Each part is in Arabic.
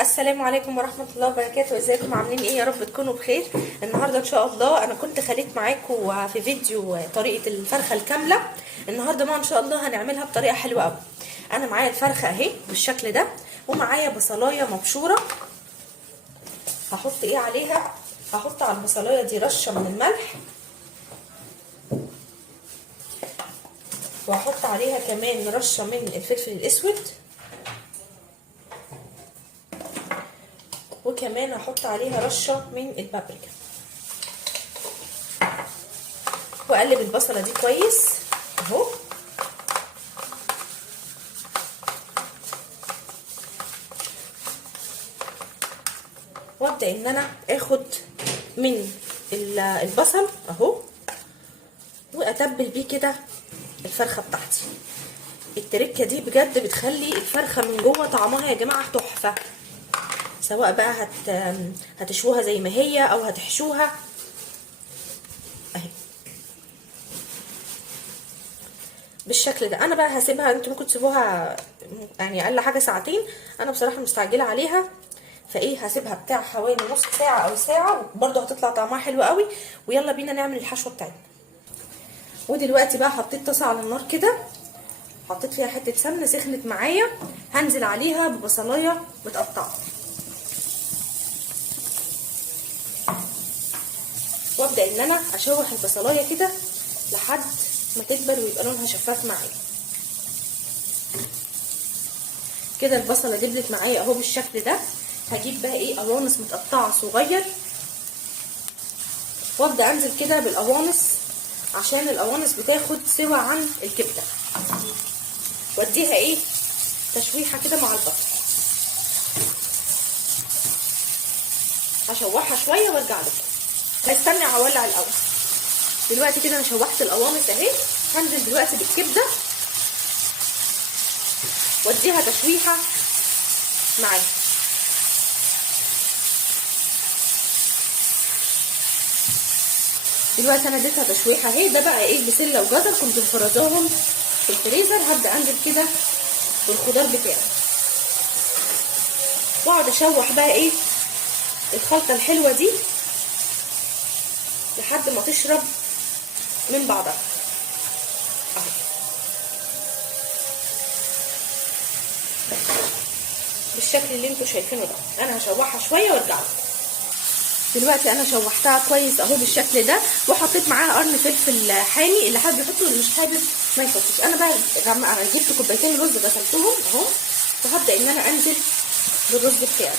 السلام عليكم ورحمة الله وبركاته. ازيكم عاملين ايه؟ يا رب تكونوا بخير. النهاردة ان شاء الله انا كنت خليت معاكم في فيديو طريقة الفرخة الكاملة. النهاردة ما ان شاء الله هنعملها بطريقة حلوة قوي. انا معايا الفرخة اهي بالشكل ده، ومعايا بصلاية مبشورة. هحط ايه عليها؟ هحط على البصلاية دي رشة من الملح، وهحط عليها كمان رشة من الفلفل الاسود، وكمان هحط عليها رشه من البابريكا، واقلب البصله دي كويس اهو. وابدا ان انا اخد من البصل اهو، واتبل بيه كده الفرخه بتاعتي. التركه دي بجد بتخلي الفرخه من جوه طعمها يا جماعه تحفه، سواء بقى هتشوها زي ما هي او هتحشوها اهي بالشكل ده. انا بقى هسيبها، انتوا ممكن تسيبوها يعني اقل حاجه ساعتين، انا بصراحه مستعجله عليها فايه هسيبها بتاع حوالي نص ساعه او ساعه، برده هتطلع طعمها حلو قوي. ويلا بينا نعمل الحشوه بتاعتنا. ودلوقتي بقى حطيت طاسه على النار كده، حطيت فيها حته سمنه سخنت معايا، هنزل عليها ببصلايه متقطعه، وابدا ان انا اشوح البصلايه كده لحد ما تكبر ويبقى لونها شفاف معايا كده. البصله دبلت معايا اهو بالشكل ده. هجيب بقى ايه قوانص متقطعه صغير، وابدا انزل كده بالقوانص عشان القوانص بتاخد سوا عن الكبده، واديها ايه تشويحه كده مع البصل. هشوحها شويه وارجع لكم. هستنى اولع الاول. دلوقتي كده انا شوحت القوانص اهي، هنزل دلوقتي بالكبده واديها تشويحه معايا. دلوقتي انا اديتها تشويحه اهي. ده بقى ايه بسله وجزر كنت مفرزاهم في الفريزر. هبدا انزل كده بالخضار بتاعي، واقعد اشوح بقى ايه الخلطه الحلوه دي لحد ما تشرب من بعضها اهو بالشكل اللي انتوا شايفينه ده. انا هشوحها شويه وارجع لكم. دلوقتي انا شوحتها كويس اهو بالشكل ده، وحطيت معاها قرن فلفل حامي. اللي حابب يحطه واللي مش حابب ما يحطش. انا بقى انا جبت كوبايتين رز غسلتهم اهو، وهبدا ان انا انزل بالرز بتاعي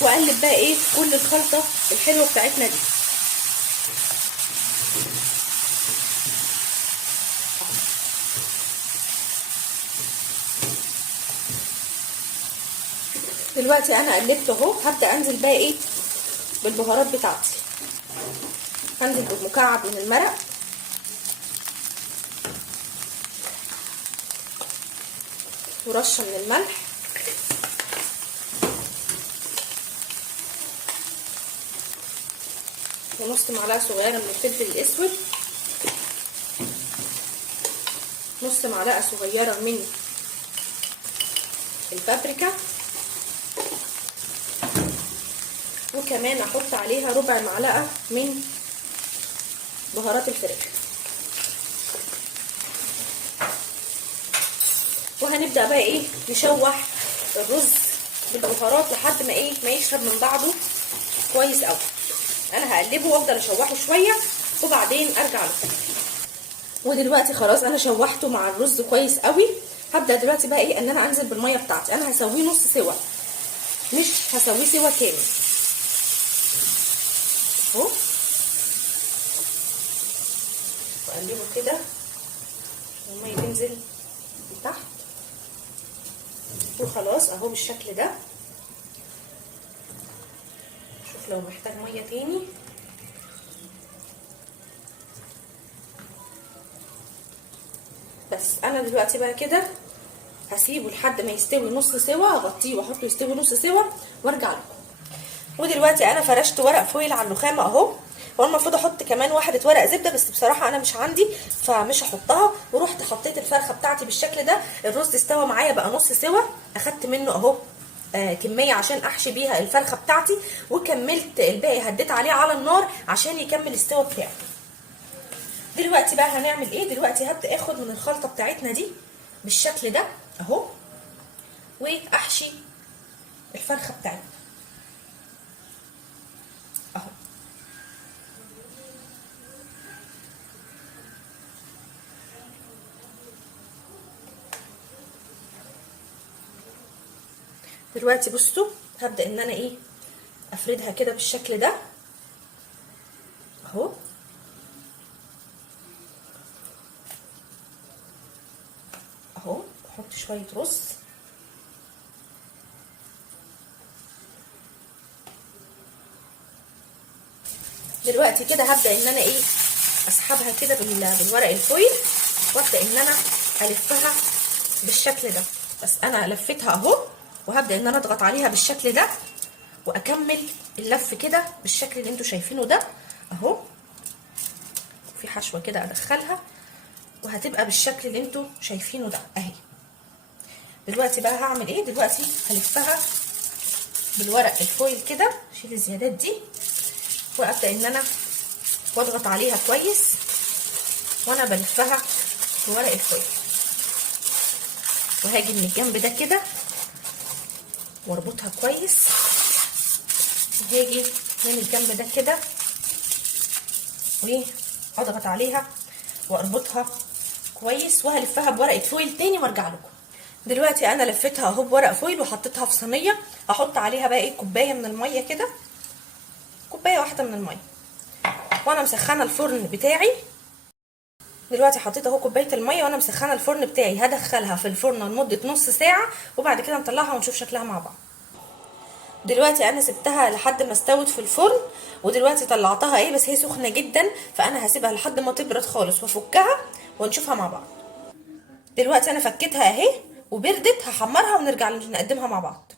واقلب بقى ايه كل الخلطه الحلوه بتاعتنا دي. دلوقتي انا قلبت اهو. هبدا انزل بقى ايه بالبهارات بتاعتي. هنزل بمكعب من المرق، ورشه من الملح، ونص معلقه صغيره من الفلفل الاسود، نص معلقه صغيره من البابريكا، وكمان احط عليها ربع معلقه من بهارات الفراخ. وهنبدا بقى ايه نشوح الرز بالبهارات لحد ما ايه ما يشرب من بعضه كويس قوي. انا هقلبه وافضل اشوحه شويه وبعدين ارجع له. ودلوقتي خلاص انا شوحته مع الرز كويس قوي. هبدا دلوقتي بقى ايه ان انا انزل بالميه بتاعتي. انا هسويه نص سوا، مش هسويه سوا كامل اهو. واقلبه كده والميه تنزل لتحت، وخلاص اهو بالشكل ده. شوف لو محتاج ميه تاني. بس انا دلوقتي بقى كده هسيبه لحد ما يستوي نص سوا، هغطيه واحطه يستوي نص سوا وارجع لكم. ودلوقتي انا فرشت ورق فويل على الرخامه اهو، هو المفروض احط كمان واحده ورق زبده، بس بصراحه انا مش عندي فمش هحطها. ورحت حطيت الفرخه بتاعتي بالشكل ده. الرز استوى معايا بقى نص سوا، اخدت منه اهو كميه عشان احشي بيها الفرخه بتاعتي، وكملت الباقي هديت عليه على النار عشان يكمل السوا بتاعه. دلوقتي بقى هنعمل ايه؟ دلوقتي هبدا اخد من الخلطه بتاعتنا دي بالشكل ده اهو، واحشي الفرخه بتاعتنا اهو. دلوقتي بصوا هبدا ان انا ايه افردها كده بالشكل ده اهو. اهو احط شويه رز، دلوقتي كده هبدا ان انا ايه اسحبها كده بالورق الفويل، وابدا ان انا الفها بالشكل ده. بس انا لفيتها اهو، وهبدا ان انا اضغط عليها بالشكل ده واكمل اللف كده بالشكل اللي انتوا شايفينه ده اهو. في حشوه كده ادخلها وهتبقى بالشكل اللي انتوا شايفينه ده اهي. دلوقتي بقى هعمل ايه؟ دلوقتي هلفها بالورق الفويل كده، اشيل الزيادات دي وابدا ان انا واضغط عليها كويس وانا بلفها بورق الفويل. وهاجي من الجنب ده كده واربطها كويس، وهاجي من الجنب ده كده واضغط عليها واربطها كويس، وهلفها بورقه فويل تاني وارجع لكم. دلوقتي انا لفيتها اهو بورق فويل وحطيتها في صينيه. هحط عليها بقى ايه كوبايه من الميه كده، كوبايه واحده من الميه، وانا مسخنه الفرن بتاعي. دلوقتي حطيت اهو كوبايه الميه وانا مسخنه الفرن بتاعي، هدخلها في الفرن لمده نص ساعه وبعد كده نطلعها ونشوف شكلها مع بعض. دلوقتي انا سبتها لحد ما استوت في الفرن، ودلوقتي طلعتها ايه بس هي سخنه جدا، فانا هسيبها لحد ما تبرد خالص وافكها ونشوفها مع بعض. دلوقتي انا فكيتها اهي وبردت، هحمرها ونرجع نقدمها مع بعض.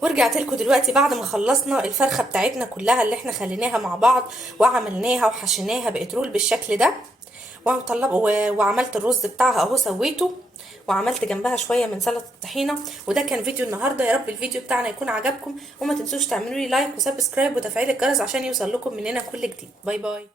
ورجعت لكم دلوقتي بعد ما خلصنا الفرخه بتاعتنا كلها اللي احنا خليناها مع بعض وعملناها وحشيناها بقت رول بالشكل ده. وعملت الرز بتاعها اهو سويته، وعملت جنبها شويه من سلطه الطحينه. وده كان فيديو النهارده، يا رب الفيديو بتاعنا يكون عجبكم، وما تنسوش تعملوا لي لايك وسبسكرايب وتفعيل الجرس عشان يوصل لكم مننا كل جديد. باي باي.